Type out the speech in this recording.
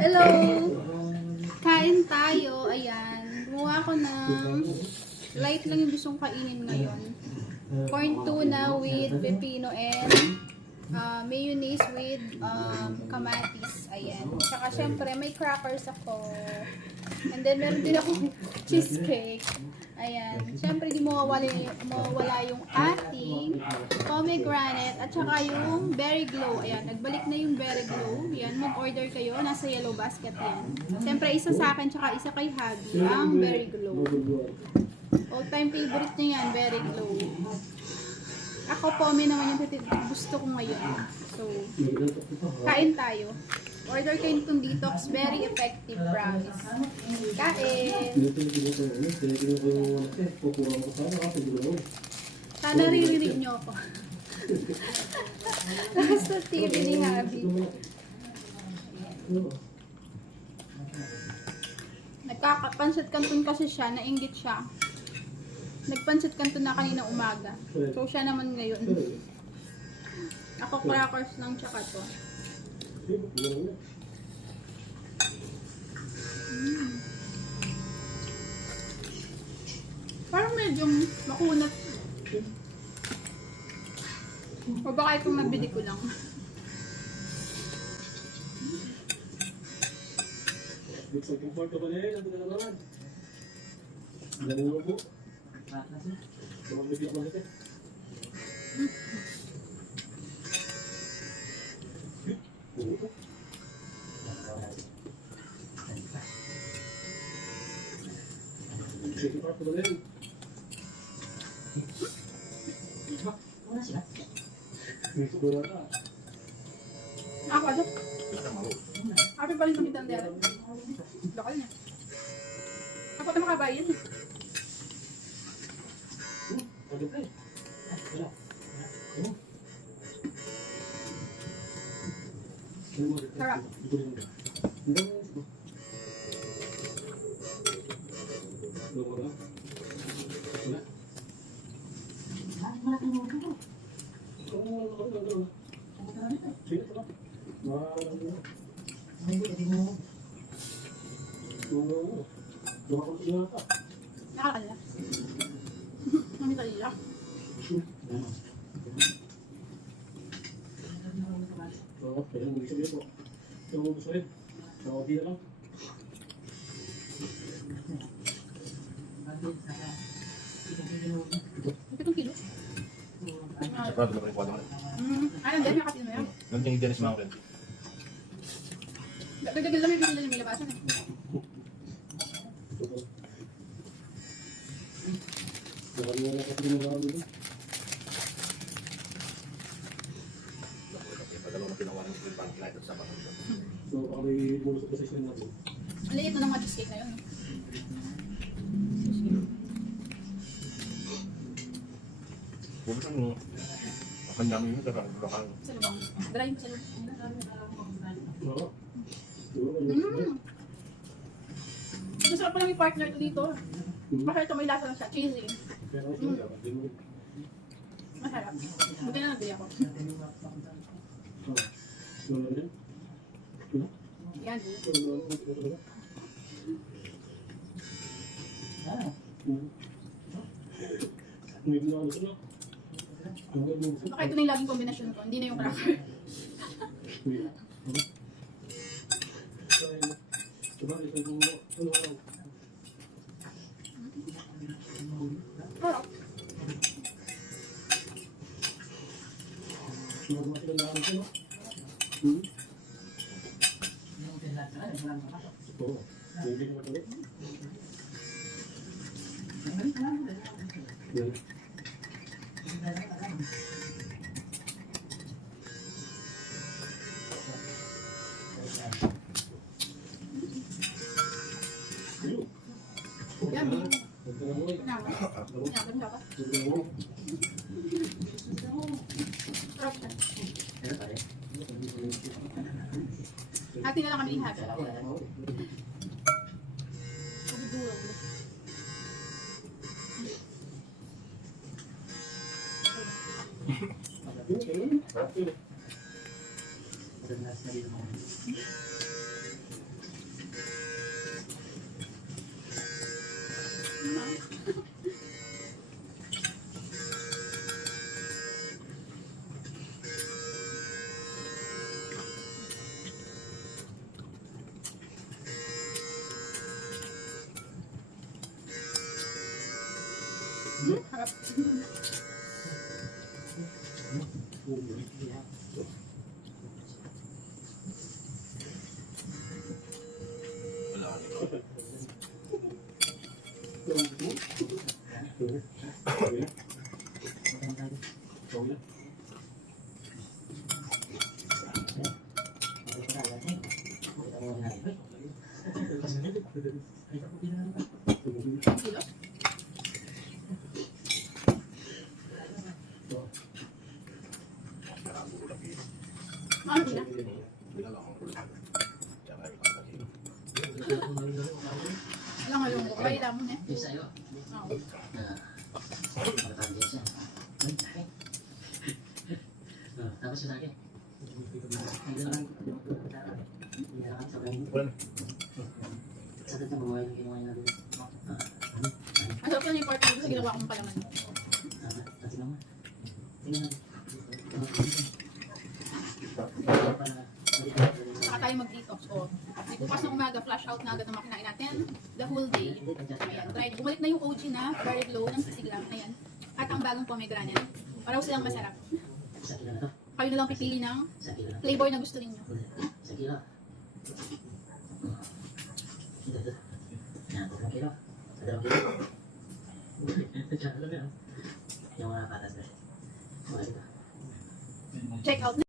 Hello! Kain tayo. Ayan. Gumawa ko ng light lang yung gustong kainin ngayon. Corn tuna with pepino and mayonnaise with kamatis. Ayan. Tsaka syempre may crackers ako. And then meron din akong cheesecake. Ayan. Syempre di mawawala yung ating pomegranate at saka yung berry glow. Ayan. Nagbalik na yung berry glow. Ayan. Mag-order kayo. Nasa yellow basket yan. Syempre isa sa akin tsaka isa kay Habi ang berry glow. All-time favorite niya yan, berry glow. Ako pome naman yung gusto ko ngayon. So, kain tayo. Order kayo nitong detox. Very effective, promise. Kain! Sana ririnig nyo ako. Lakas sa TV ni Habi. Nagkakapansit kanton kasi siya. Nainggit siya. Nagpansit kanton na kanina umaga. So, siya naman ngayon. Ako crackers lang tsaka to. Parang medyo makunat. O baka itong nabili ko lang. Ako alam. Ako pa rin kami tandera. Lokal niya. Ako ito makabayan. Sarap. Nakakalala. Mami kalila. Itong kilo? Sarap na rin po naman. Ano, dahil nakatin mo yan. Ganun yung ideya ni Simang Renzi. Dagdagan lang yung pinila may labasan eh. Padalawang pinawalan ko yung pangkilay at sa pangkilay. So, kami muna sa position natin. Ang liit na ng mga cheesecake na yun. Kung saan mo, akan namin yun, saka bakal. Sa lubang. Dry mo sa lubang. Oo. Masarap pa lang yung partner ko dito. Masarap ito may lasa lang siya. Cheesy. Pero siya, din mo. Masarap. Buti na nagbili ako. Wala din. Yan. Baka ito na yung laging kombinasyon ko. Hindi na yung cracker. Sarap. Yummy. Nyaman. Nyaman siya pa. Sarap siya. Atin na lang kami ni Happy. Wala ka nito. Kilos? Ano sila? Bilang akong ulam. Tsaka yung pagkakilo. Alam nga yung kaya lamon eh. Yung sa'yo, Oo. magkakagyan siya. Tapos yung sa'kin. Ang gano'n. Hinarakap sa kain. Wala. Sa dito mo yung kinuha niya natin. Ang sarap lang yung part sa ginawa kong palaman. Pati mama. Tingnan natin. Saka tayo mag-detox. O, di bukas ng umaga, flash out na agad ang makinain natin. The whole day. Ayan, try. Bumalik na yung OG na, very low ng sisigang. Ayan. At ang bagong pomegranate. Paraw silang masarap. Sa kilo na to. Kayo na lang pipili ng Sa kilo na. flavor na gusto ninyo. Sa kilo. Ito. Yan, 2 kilo. Sa 2 kilo. Tsaka lang yan. Yung mga patas na. Ito. Check out